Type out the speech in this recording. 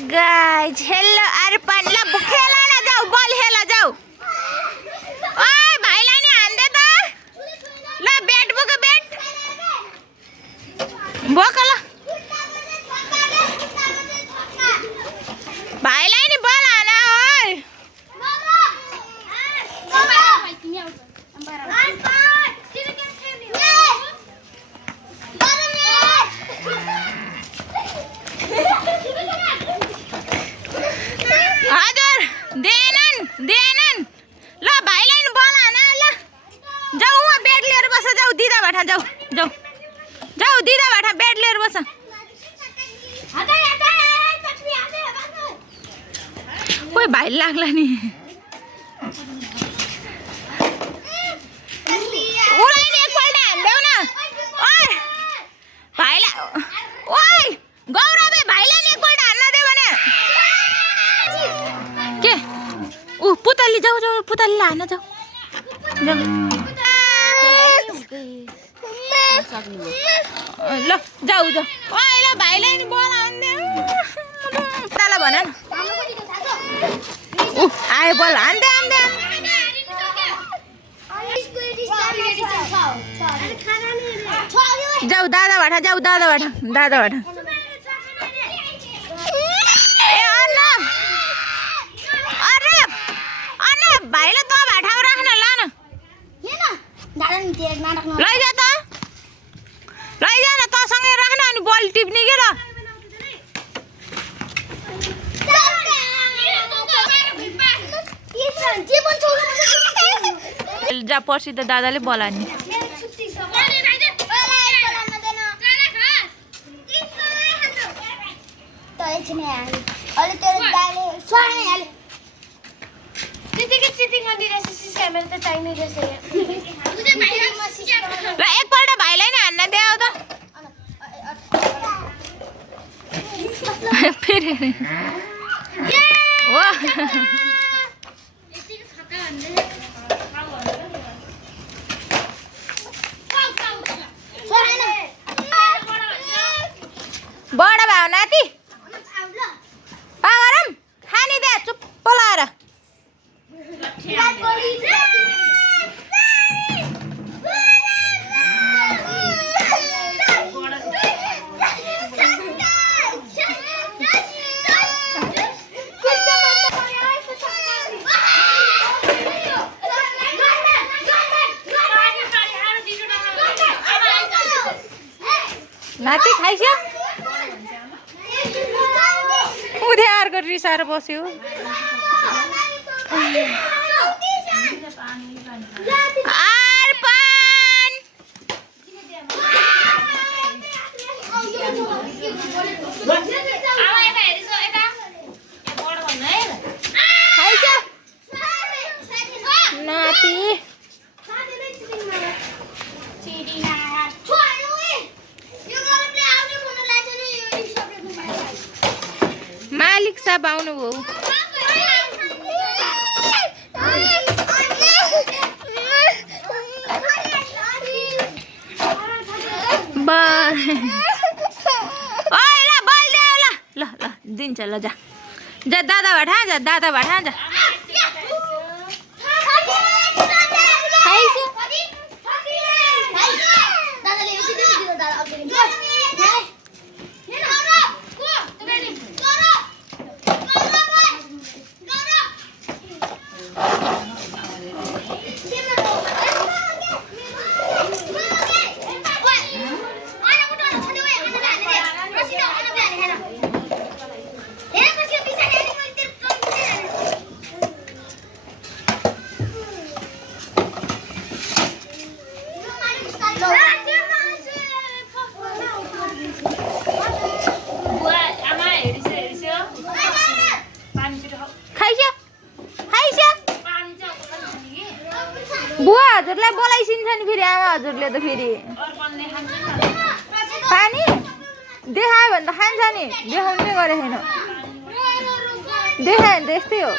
guys hello अर्पण ल खेला न जाऊ बल खेला जाऊ ओए भाइलाई नि हान्दै त ल ब्याट बोक ब्याट बोक ल भाइलाई नि बल हान ओए हजुर देनन् ल भाइलाई नि बल हान ल जाऊ म ब्याट लिएर बस जाऊ दिदा भाटा जाऊ जाऊ जाऊ दिदा भाटा ब्याट लिएर बस कोही भाइ लाग्ला नि उलाई नि एकपल्ट हान्देऊ न ओए भाइलाई ओए गौरवले भाइलाई नि एकपल्ट हान्न दे भने के ऊ पुतली जाऊ जाऊ पुतली हान्न जाऊ ल जाऊ जाऊ ओए ल भाइलाई नि बल हान्दै ताला भन न आयो बल हान्दै हान्दै जाऊ दादा भाटा जाऊ दादा भाटा ए अन्ना अरे अन्ना भाइले त भाटामा राख्न ल न लैजा त लैजा न तसँगै राख्न अनि बल टिप्ने के ल जा पर्सि त दादाले बल हान्ने ल एकपल्ट भाइलाई नै हान्न दे आऊ त फेरि ओ बडा भाउ नाति पागरम खानी दे चुप्प लाएर नाति खाइस्यो उधे अर्को रिसाएर बस्यो अर्पण खाइस्यो नाति मालिक साहब आउनु भयो ल दिन्छ ल जा जा दादा भाटा जा बुवा हजुरलाई बोलाइसिन्छ नि फेरि आमा हजुरले त फेरि पानी देखायो भने त खान्छ नि देखाउनै गरे छैन देखायो भने त यस्तै हो